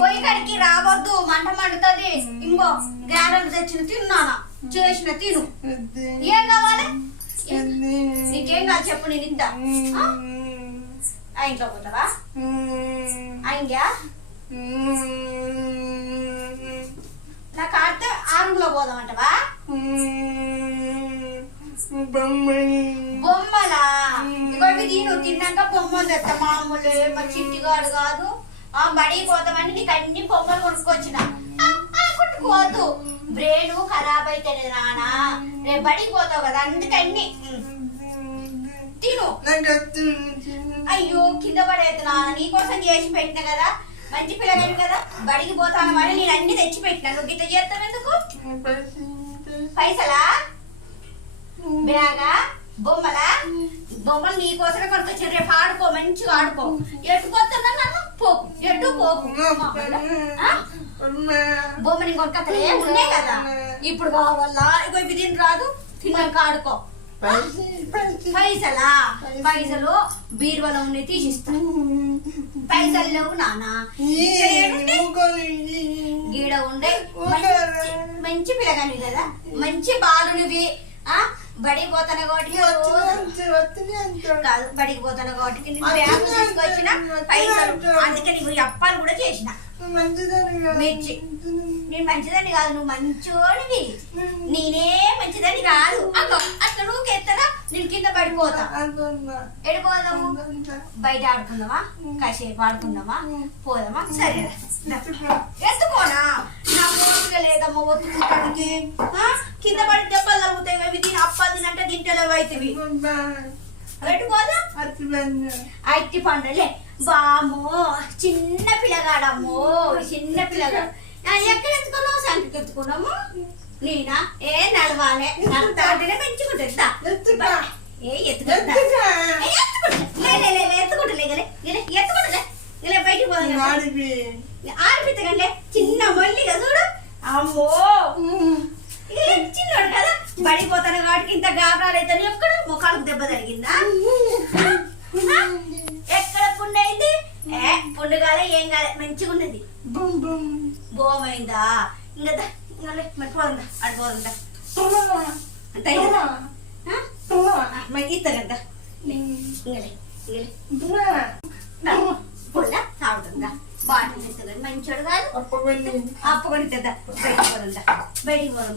పొయ్యి కాడికి రావద్దు, మంట మండుతుంది. ఇంకో గారెలు తెచ్చిన తిన్నానా, చేసిన తిను. ఏం కావాలి నీకేం కావాలి చెప్పు, నేను ఇంత ఇంట్లో పోతావా? అయిందా నాకు ఆడితే ఆ రూమ్ లో పోదామంటవా? బొమ్మలా ఇవి తిను, తిన్నాక బొమ్మలు తెస్తా. మామూలు మరి చిట్టిగాడు కాదు. బడికి పోతామని నీకు అన్ని బొమ్మలు కొనుక్కొచ్చిన. కొట్టుకోవద్దు, బ్రెయిన్ ఖరాబ్ అయితేనే నానా. రేపు బడికి పోతావు కదా, అందుకన్ని తిను. అయ్యో కింద పడేది నాన్న, నీకోసం చేసి పెట్టిన కదా. మంచి పిల్లగాని కదా, బడికి పోతాను మరి నేను అన్ని తెచ్చి పెట్టినా. నువ్వు గిట్ట చేస్తావు ఎందుకు? పైసలా, బ్యాగా, బొమ్మలా? బొమ్మలు నీకోసమే కొనుకొచ్చిన. రేపు ఆడుకో, మంచిగా ఆడుకో. ఎటు పోతున్నా నన్ను పోకు, ఎటు పోకు. బొమ్మని కొనుక్కలే ఉన్నాయి కదా, ఇప్పుడు కావాలా? ఇగో ఇవి తిని రాదు, తిన్నాక ఆడుకో. పైసలా? పైసలు బీరువాలో ఉండే తీసిస్తా. పైసలు లేవు నానా, గీడ ఉండే. మంచి పిల్లగాని కదా, మంచి బాలునివి. బడికి పోతాను కాబట్టి కాదు, బడికి పోతాను కాబట్టి తీసుకొచ్చిన పైసలు. అందుకే నీకు అప్పాలు కూడా చేసిన. మిర్చి నేను మంచిదాన్ని కాదు, నువ్వు మంచోడివి. నేనే మంచిదాన్ని కాదు. అట్లా నువ్వు ఎత్తగా నేను కింద పడిపోతా. ఎడిపోదాము? బయట ఆడుకుందామా? కాసేపు ఆడుకుందామా? పోదామా? సరే ఎత్తుకోనా? నా మోసుగా లేదమ్మా ఒత్తుకోవడానికి. కింద పడి దెబ్బలు తగ్గుతాయి. అవి తిని అప్పాలు తినంటే తింటలేవు అవుతుంది. పెట్టుకోదా? అట్టి పండులే బామో, చిన్న పిల్లగాడమ్మో, చిన్న పిల్లగాడు. ఎక్కడ ఎత్తుకున్నావు? సంఖ్యకి ఎత్తుకున్నాము. నేనా ఏ నడవాలి, నడతాంటేనే పెంచుకుంటా. ఏ ఎత్తుకుంటా, ఎత్తుకుంటలే బయటికి పోదా. ఆడిపిత్తకండి, చిన్న మల్లిగా చూడు. అమ్మో చిన్నోడు కదా, పడిపోతాను కాబట్టి ఇంత గాబరాలు అయితే. ఎక్కడ ముఖాలకు దెబ్బ తగిలిందా? ఎక్కడ పుండు అయింది? పుండు కాలే, ఏం కాలే, మంచిగా ఉన్నది. బోమైందా? ఇంకా పోదా, అటు పోదా అంతే కదా. ఇస్తాగంతా పొల్ల తాగుతుందా? బాటిల్ ఇస్తుంది. మంచోడు కాదు, అప్పు కొని ఇస్తుందా? బయటికి పోదా, బయటికి పోదాం.